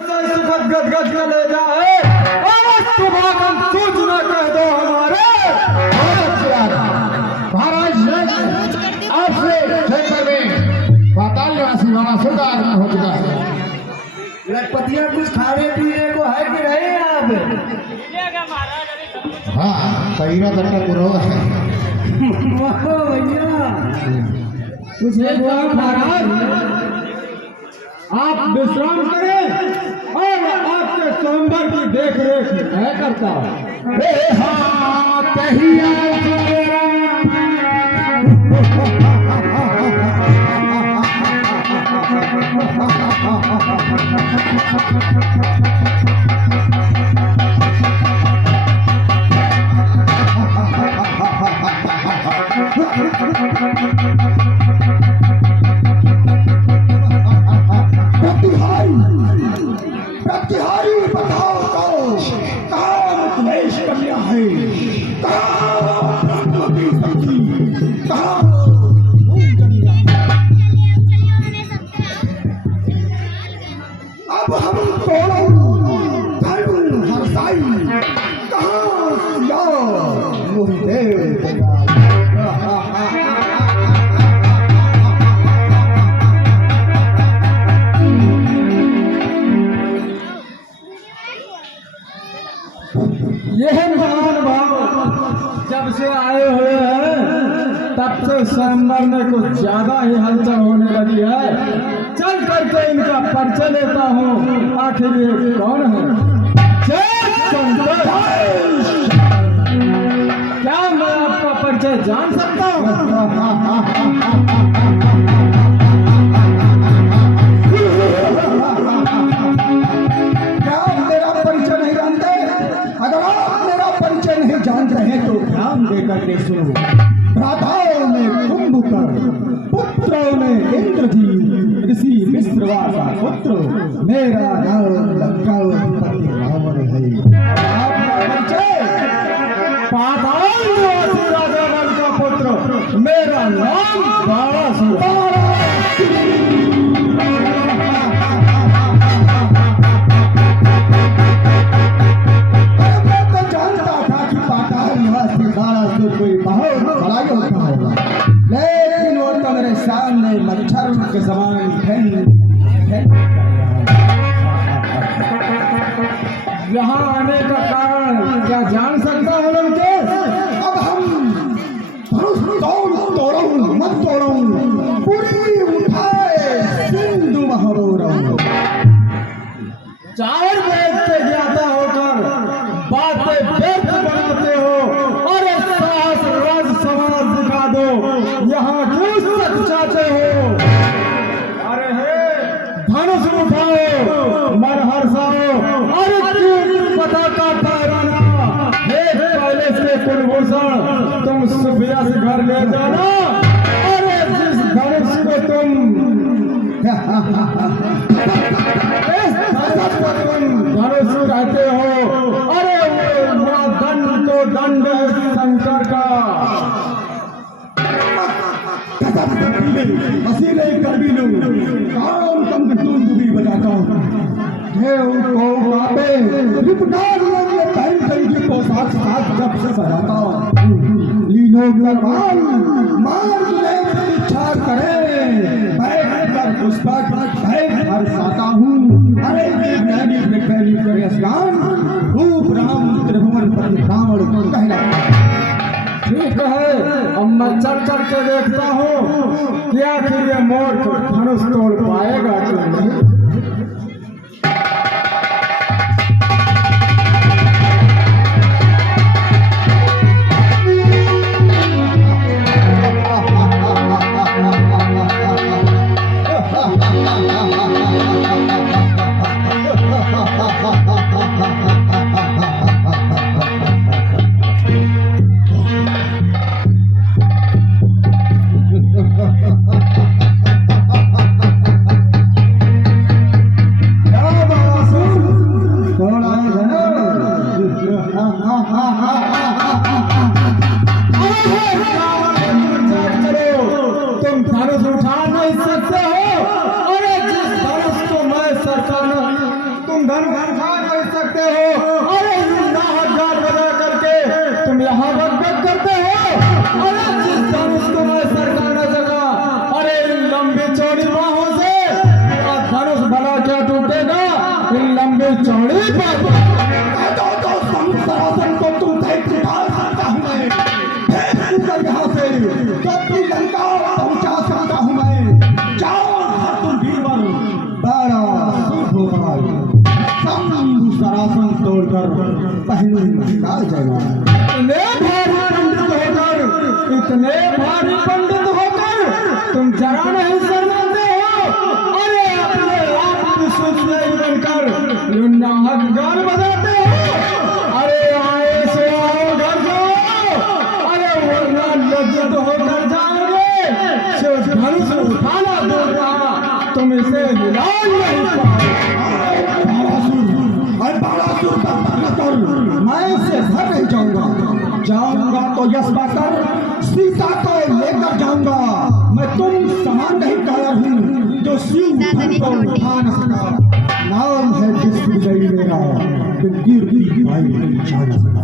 सुखद गदगद का ले जाए और शुभागम सूचना कह दो हमारे। महाराज आपसे क्षेत्र में पाताल निवासी बाबा सुधा आरंभ हो चुका है। लखपतिया कुछ खाने पीने को है कि नहीं यहाँ पे? हाँ पहिरा दट्टा पूरा है भैया कुछ महाराज आप विश्राम करें और आपके स्वयंवर की देख रेख मैं करता हूँ। हाँ कहिया प्रतिहारी बताओ तो कहाँ क्लेश कन्या है, कहाँ ब्रह्मवती सखी, कहाँ अब हम तोड़ो धर्म हरसाई, कहाँ सिया मुहिदेव यह महानुभाव जब से आए हुए हैं तब से स्वयंवर में कुछ ज्यादा ही हलचल होने लगी है। चल करके इनका परिचय लेता हूँ, आखिर ये कौन है? जय शंकर। क्या मैं आपका परिचय जान सकता हूँ? जानते हैं तो ध्यान देकर के सुनो। भ्राताओं में कुंभकर्ण, पुत्रों में इंद्रजीत, ऋषि विश्रवासा पुत्र, मेरा नाम लंकापति रावण है। आपका परिचय? पाताल निवासी राजा नल का पुत्र, मेरा नाम बाणासुर। कोई बहुत बड़ा योद्धा होगा, लेकिन वो तो मेरे सामने मच्छर के समान यहाँ आने का कारण क्या जान सकता हूँ उनके? अब हम धनुष तोड़ूं मत तोड़ूं, पूरी उठाए सिंधु महारों। चार वेद से ज्ञाता होकर बातें व्यर्थ बनाते हो और साहस राज समाज दिखा दो, यहाँ क्यों सच चाहते हो? अरे हे धनुष उठाओ, मन हर्षाओ, अरे क्यों पताका फहराना? हे पहले से कुलभूषण तुम सुफिया से घर ले जाना। अरे जिस धनुष को तुम धनुष कहते हो, अरे वो दंड तो दंड है शंकर का। वसीले कर भी लूं, काम कम तुम भी बताता हूँ। ये उनको वापे रिपटार लोग ये टाइम कहीं पोशाक साथ जब से बताता हूँ। लीनो गरबान मार ले इच्छा करे, बैठ कर पुष्पक बैठ कर साता हूँ। अरे ज्ञानी विज्ञानी करे स्नान, रूप राम त्रिभुवन पति रावण कहला। ठीक है, अब मैं चल करके देखता हूँ कि आखिर ये मूर्ख धनुष तोड़ पाएगा कि नहीं। चौड़ी बाहों से तेरा धनुष भला क्या टूटेगा इन लंबी चौड़ी बाहों। तो सरासन को तुम देख निकाल सकता हूँ मैं, भेज दूंगा यहाँ से तो अपनी लंका पहुँचा सकता हूँ मैं। जाओ तुम बीरबल, बड़ा सुख होगा, सब सरासन तोड़कर पहले निकाल जाएगा। इतने भारी पंडित होकर तुम जरा नहीं शर्माते हो। अरे अपने आप की सोचने बनकर नाहक गान बजाते हो। अरे आए से आओ घर जाओ, अरे वरना लज्जित होकर जाओगे। सिर्फ धनुष उठाना दूर रहा, तुम इसे हिला नहीं पाओगे। मैं इससे घर नहीं जाऊंगा तो यश पाकर सीता को लेकर जाऊंगा। मैं तुम समान नहीं कायर हूँ जो शिव को उठा न सका। नाम है विश्व विजयी मेरा, गिर भाई उठा न सका।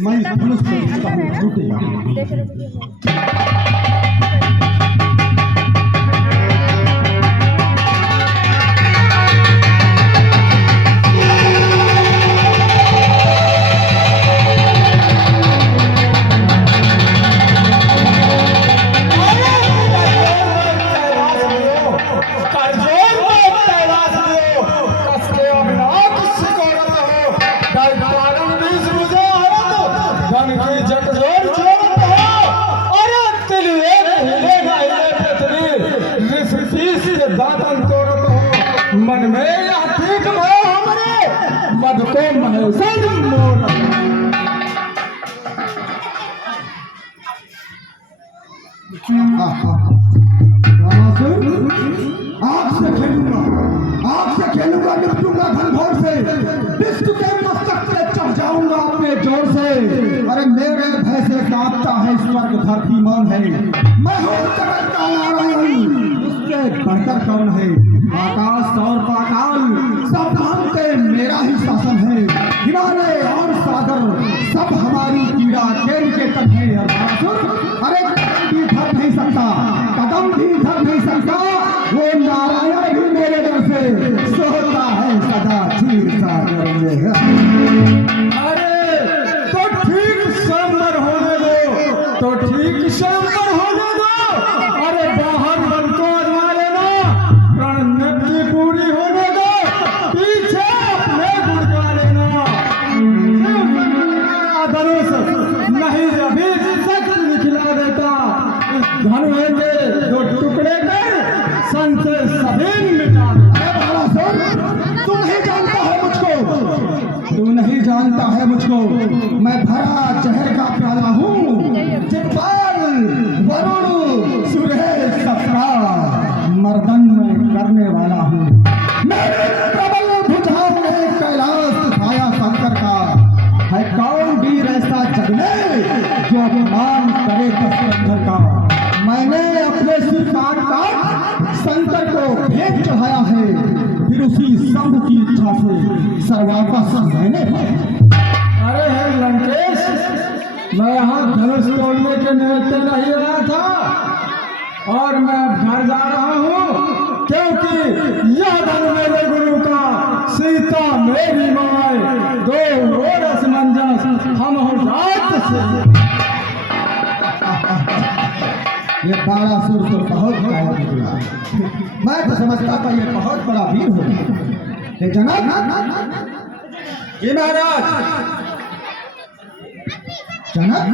मैं धनुष को टूटेगा। मन में यह ठीक भयो हमरे मद को महसन मोर। आग से खेलूंगा निपटूंगा घनघोर से, विष्णु के मस्तक पे चढ़ जाऊंगा अपने जोर से। अरे मेरे भय से कांपता है स्वर्ग धरती मान है, मैं हूँ जगत का नारायण, उससे बढ़कर कौन है। आकाश और पाताल सब मानते मेरा ही शासन है, हिमालय और सागर सब हमारी पीड़ा केल के तट है। अरे भी धर नहीं सकता, कदम भी धर नहीं सकता, वो नारायण भी मेरे डर से सोता है सदा क्षीर सागर में। अरे तो ठीक संबर होने दो, तो ठीक संबर होने दो। अरे बाहर बन को आजमा लेना, रणनीति पूरी होने दो, पीछे अपने गुड़ का लेना। धनुष नहीं अभी सख्त निकला देता, धनुष के दो टुकड़े कर संशय सभी मिटा। तू नहीं जानता है मुझको, तू नहीं जानता है मुझको, मैं भरा जहर का प्याला हूँ, चित्पाल वरुण सुरेश सत्रा मर्दन में करने वाला हूँ। मेरे प्रबल भुजाओं ने कैलाश उठाया शंकर का, है कौन वीर ऐसा जग में जो अपमान करे दशरथ का। मैंने अपने सिर काट शंकर को भेंट चढ़ाया है, फिर उसी शंभु की इच्छा से सर्वापस मैंने पाया। अरे हे लंकेश, मैं यहाँ धनुष तोड़ने के निमित्त नहीं आया था और मैं घर जा रहा हूँ, क्योंकि यह धन मेरे गुरु का, सीता मेरी माए, दो रस मंजस हम हो रात से। ये बाणासुर तो बहुत बड़ा निकला, मैं तो समझता था ये बहुत बड़ा वीर होगा। ये जनक जी महाराज, जनक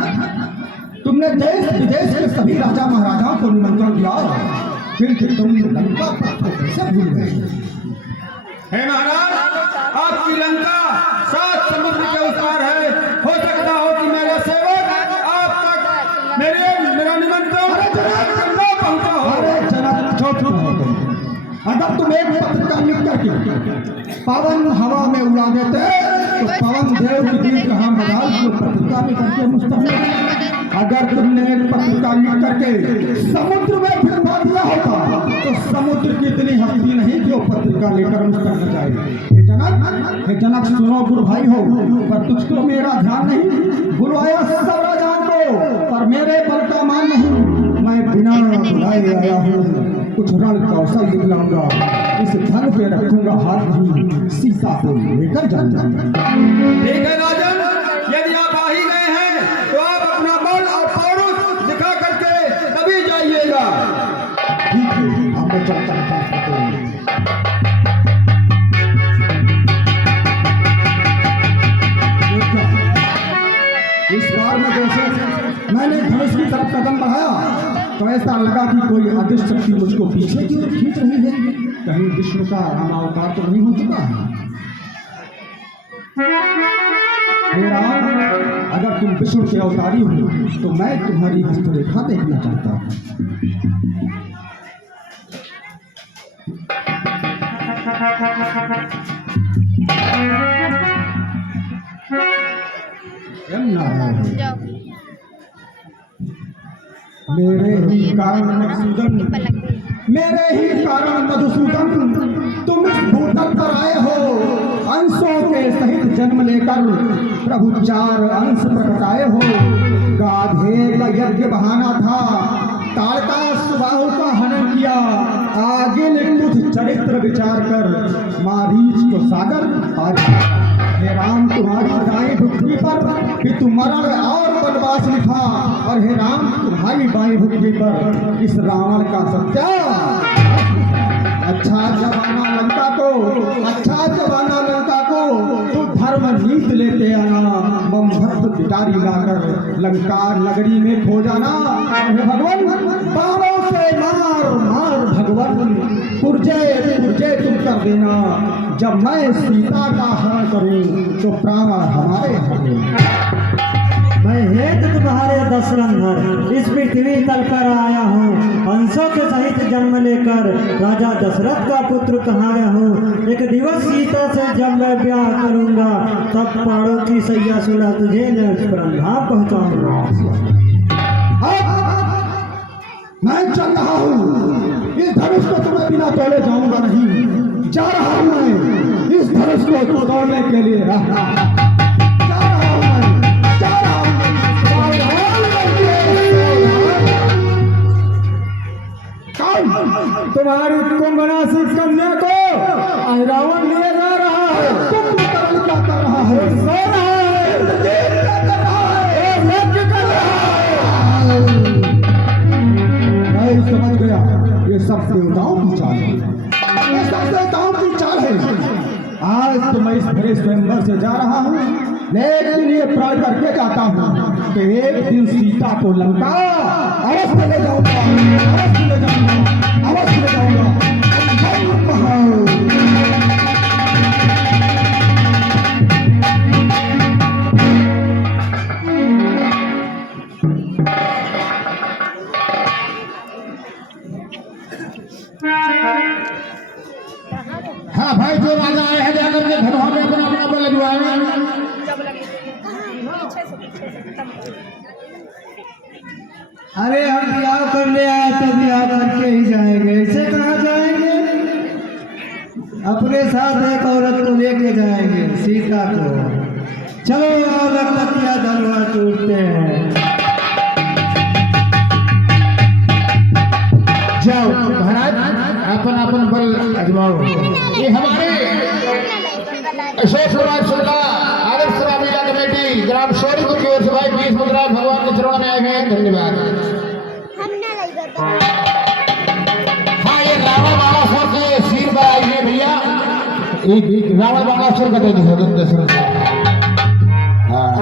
तुमने देश विदेश के सभी राजा महाराजाओं को निमंत्रण दिया, फिर तुम लंका कैसे भूल गए। हे महाराज, आपकी लंका 7 समुद्र के उस पार है, हो सकता हो कि मेरे सेवक आप तक मेरा निमंत्रण न पहुंचा हो। अरे जनक चुप रहो तुम, अगर तुम एक पत्रिका लिख करके पवन हवा में उड़ा देते तो पवन देव की दी कहाँ बदल को पत्रिका में करके मुस्तफा। अगर तुमने एक पत्रिका लिख करके समुद्र में फिरवा दिया होता तो समुद्र की इतनी हस्ती नहीं जो पत्रिका लेकर मुस्तफा जाएगी। हे जनक सुनो गुरु भाई हो, पर तुझको मेरा ध्यान नहीं, बुलवाया सब राजाओं को पर मेरे बल का मान मैं आया हूँ कुछ रण कौशल दिखलाऊंगा, इस धन पे रखूंगा हाथ भी, सीता को लेकर जाऊंगा। ठीक है राजन, यदि आप आ ही गए हैं तो आप अपना बल और पौरुष दिखा करके तभी जाइएगा। ठीक है, अब मैं चलता हूँ। इस बार में जैसे मैंने धनुष की तरफ कदम बढ़ाया तो ऐसा लगा कि कोई अदृश्य शक्ति मुझको पीछे की ओर खींच रही है। कहीं विष्णु का रामावतार तो नहीं हो चुका है? हे राम, अगर तुम विष्णु के अवतारी हो तो मैं तुम्हारी हस्तरेखा देखना चाहता हूँ। मेरे ही कारण मधुसूदन तुम इस भूतल पर आए हो, अंशों के सहित जन्म लेकर प्रभु 4 अंश प्रकटाए हो। गाधे का यज्ञ बहाना था, ताड़का सुबाहु का हनन किया, आगे ने कुछ चरित्र विचार कर मारीच को सागर पार किया। हे राम, तुम्हारी दाएं भुक्ति पर पितु मरण और वनवास लिखा, और हे राम तुम्हारी बाएं भुक्ति पर इस रावण का सत्या। अच्छा जमाना लंका को, अच्छा जमाना लंका को, तू धर्म नीत लेते आना, बम भक्त पिटारी लाकर लंका नगरी में खो जाना। हे भगवान, बाणों से मार मार भगवान, पुरजय तुम कर देना। जब मैं सीता का हरण करूं तो प्राण हमारे होंगे। मैं हेत तुम्हारे दशरंधर इस पृथ्वी तल पर आया हूँ, अंशों के सहित जन्म लेकर राजा दशरथ का पुत्र कहाया हूँ। एक दिवस सीता से जब मैं ब्याह करूँगा तब पहाड़ों की सैया सुना तुझे परमधाम पहुँचाऊंगा। मैं चल रहा हूँ, इस धनुष को तुम्हें बिना तोड़े जाऊंगा नहीं। जा रहा हूँ मैं, इस धनुष को तोड़ने के लिए तुम्हारी कुंभनाशी कन्या को रावण लिए जा रहा है। कुंभकर्ण क्या कर रहा है? सो रहा है, कर रहा है, यज्ञ कर रहा है। मैं समझ गया, ये सब देवताओं की चाल है, ये सब देवताओं की चाल है। आज तो मैं इस भरे स्वयंवर से जा रहा हूँ, लेकिन ये प्रण करके जाता हूँ कि एक दिन सीता को लंका अवश्य ले जाऊंगा, अवश्य ले जाऊंगा, अवश्य ले जाऊंगा। हाँ भाई, जो राजा आए हैं जाकर के धनवा में अपना अपना बल लगवाए। अरे हम ब्याह करने आए तो ब्याह करके ही जाएंगे, ऐसे कहाँ जाएंगे? अपने साथ एक औरत को लेके जाएंगे, सीता को। चलो औरत तकिया धनवा टूटते हैं। जाओ महाराज, अपन अपन बल अजमाओ। ये हमारे अशोक समाज सुनला आदर्श सेवा मेला कमेटी ग्राम शोरीपुर की ओर से भाई 20 मुद्रा भगवान के चरणों में आए हैं। धन्यवाद। हाँ, ये रावण बाणासुर के सिर पर आई है भैया, रावण बाणासुर का दशरथ। हाँ,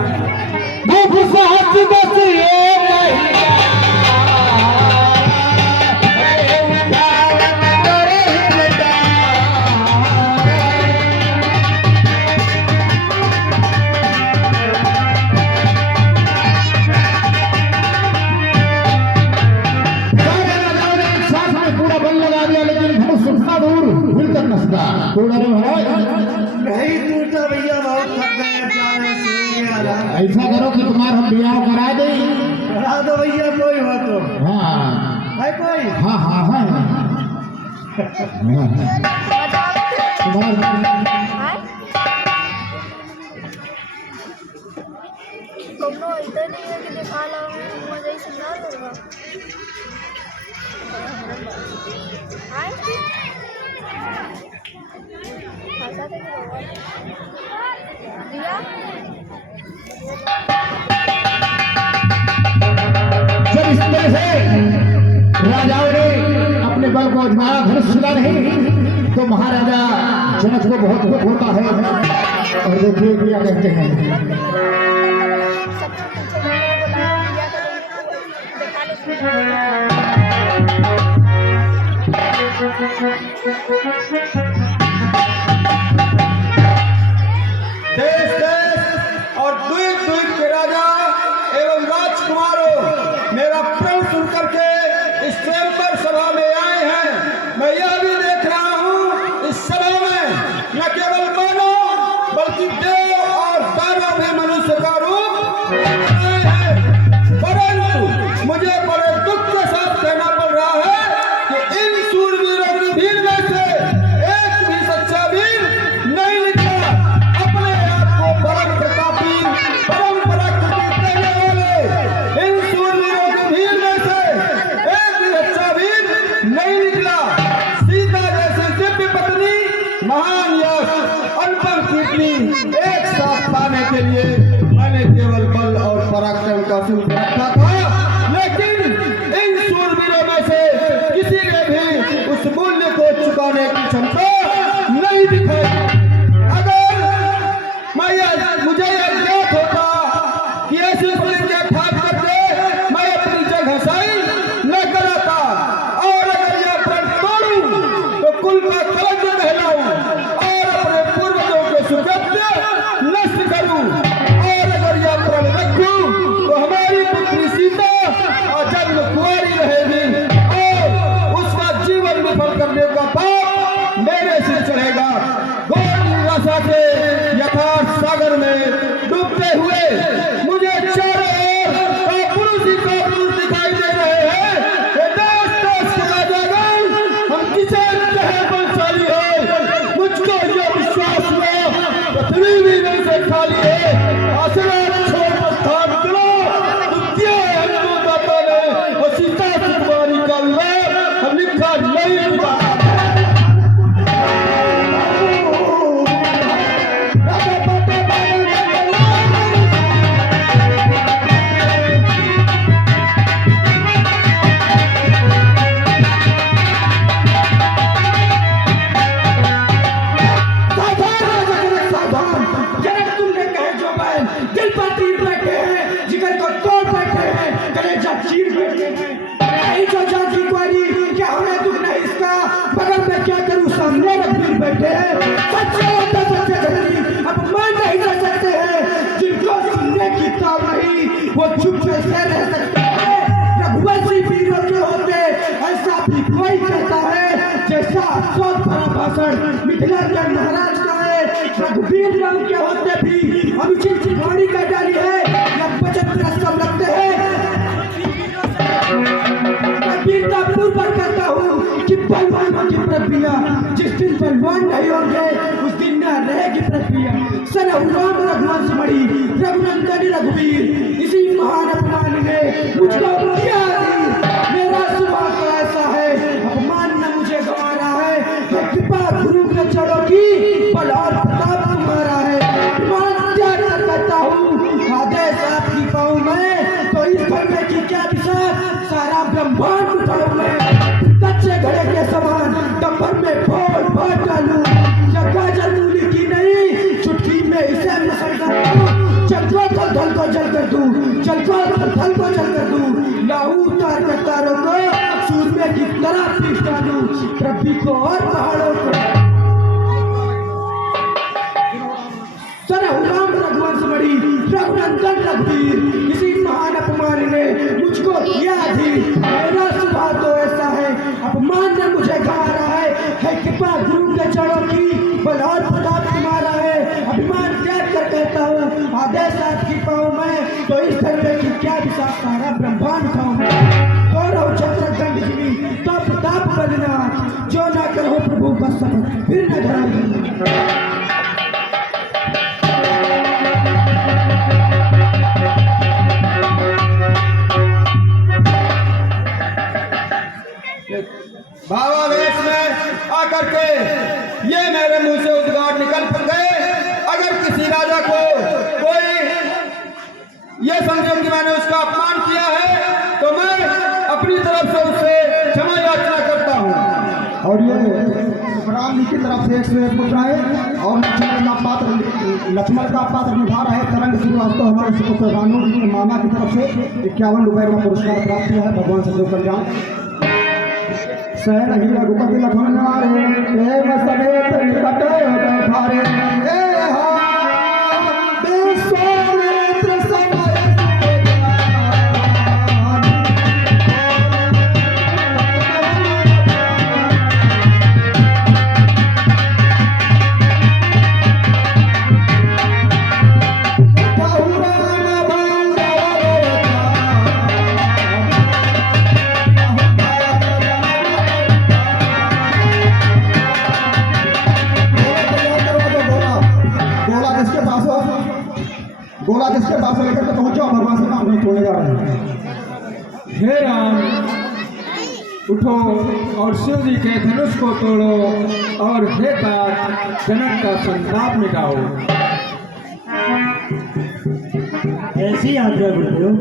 नहीं टूटा भैया, बहुत थक गए। ऐसा करो कि तुम्हारा हम ब्याह करा दे। करा दो भैया, कोई हो तो। हाँ है कोई? हाँ हाँ हाँ, इधर नहीं है कि दिखा ला मजा ही सुना होगा। जब इस तरह से राजाओं ने अपने बल को आजमाया, धनुष चला नहीं, तो महाराजा जनक को बहुत दुख होता है। और देखिए क्या कहते हैं, देश देश और द्वीप द्वीप के राजा एवं राजकुमारों मेरा प्रण सुन करके इस पर सभा में आए हैं। मैं यह भी देख रहा हूँ इस सभा में न केवल मानव बल्कि देव और दानव भी मनुष्य का रूप आए हैं। परंतु मुझे बड़े दुख के साथ कहना पड़ रहा है कि इन सूरवीरों की भीड़ में से एक भी सच्चा वीर नहीं निकला। अपने आप को परम प्रतापी परम पराक्रमी कहने वाले इन सूरवीरों की भीड़ में से एक भी सच्चा वीर नहीं निकला। सीता जैसी दिव्य पत्नी, महान यश, अनुपम कीर्ति एक साथ पाने के लिए मैंने केवल बल और पराक्रम का सूत्र रखा था, लेकिन इन सूरवीरों में से किसी ने भी उस मूल्य को चुकाने की क्षमता नहीं दिखाई। अगर मुझे यह ज्ञात होता कि ऐसी पुलिस ठाक करके मैं अपनी जगह सही न कराता, और अगर यह प्रण तोड़ूं तो कुल का कलंक कहलाऊं और अपने पूर्वजों के सुकृत्य नष्ट करूं, और अगर यह प्रण रखूं तो हमारी पुत्री सीता अजन्म कुंवारी रहेगी और उसका जीवन विफल करने का पाप मेरे सिर चढ़ेगा। घोर निराशा से यथार्थ सागर में डूबते हुए मुझे चारों ओर कापुरुष ही कापुरुष दिखाई दे रहे हैं। ये देश देश के राजागण हम किसे कहे बलशाली है, मुझको यह विश्वास हुआ पृथ्वी भी नहीं से खाली है। आसरा छोड़ प्रस्थान करो, दुखिया अन्नदाता ने और सीता सुकुमारी का विवाह हम लिखा नहीं हुआ। बैठे हैं सच्चे होते सच्चे धनी अपमान नहीं कर सकते हैं। जिनको सुनने की ताव नहीं वो चुप से रह सकते हैं। रघुवंशी वीरों के होते ऐसा भी कोई कहता है जैसा अफसोस भरा भाषण मिथिला के महाराज का है। रघुवीर राम के होते भी अनुचित चितवाणी का डाली है या बचत प्रस्ताव लगते हैं। वीरता पूर्वक कहता हूँ कि बलवान की प्रक्रिया जिस दिन बलवान नहीं होंगे उस दिन न रहेगी प्रक्रिया। सरहुराम रघुवंश मणि रघुनंदन रघुवीर इसी महान अपमान ने मुझको किया। मेरा स्वभाव तो ऐसा है अपमान न मुझे गंवा रहा है। कृपा गुरु के चढ़ो की बल और प्रताप तुम्हारा है। विमान त्याग कर करता हूँ आदेश आपकी पाऊँ मैं तो इस घर में की क्या विचार सारा ब्रह्मांड उठाऊं मैं। कच्चे घड़े के समान डंबर में फोड़ फोड़ डालूं। जगह जरूरी की नहीं चुटकी में इसे मसल कर दूं। चक्रों को धल को जल कर दूं, चक्रों को धल को जल कर दूं। लाहू उतार कर तारों को सूरमे की तरह पीट डालूं। पृथ्वी को और पहाड़ों को सरहुराम रघुवंश मणि रघुनंदन रघुवीर इसी महान अपमान ने मुझको किया अधीर। मेरा स्वभाव तो ऐसा है अपमान ने मुझे गंवा रहा है। कृपा गुरु के चरणों की बल और प्रताप तुम्हारा है। अभिमान त्याग कर कहता हूँ आदेश आपकी पाऊँ मैं तो इस धरती की क्या दिशा सारा ब्रह्मांड उठाऊं मैं। गौरव चंद्र दंड जीवी तो प्रताप बलिनाथ जो ना करो प्रभु का शपथ फिर न धरा। भावावेश में आकर के ये मेरे मुंह से उद्गार निकल गए। अगर किसी राजा को कोई ये समझो कि मैंने उसका अपमान किया है तो मैं अपनी तरफ से उससे क्षमा याचना करता हूँ। और ये राम जी की तरफ से 101 मुद्रा है और लक्ष्मण का पात्र निभा रहे तरंग श्रीवास्तव हमारे सुपुत्र रानू जी के मामा की तरफ से 51 रुपए का पुरस्कार प्राप्त किया है। भगवान से जो कल्याण सहन ही रघुपति लखन निवारे प्रेम समेत निकट बैठारे विश्वामित्र समय गोला जिसके पास लेकर के पहुंचो भगवान से काम नहीं छोड़ने जा रहे हैं। हे राम उठो और शिव जी के धनुष को तोड़ो और हे तात जनक का संताप मिटाओ। ऐसी आज्ञा गुरुदेव।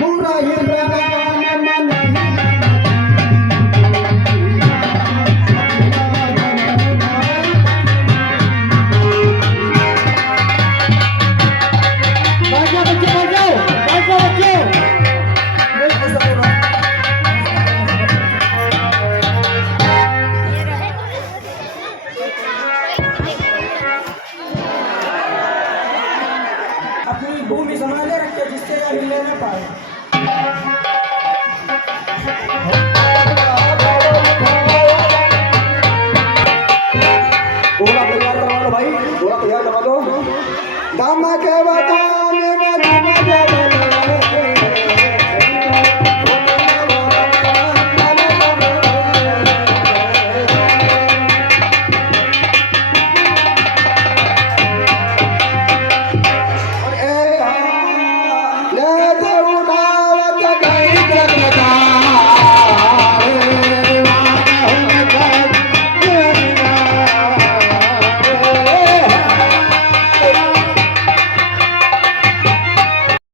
पूरा बच्चों बच्चों बच्चों बच्चों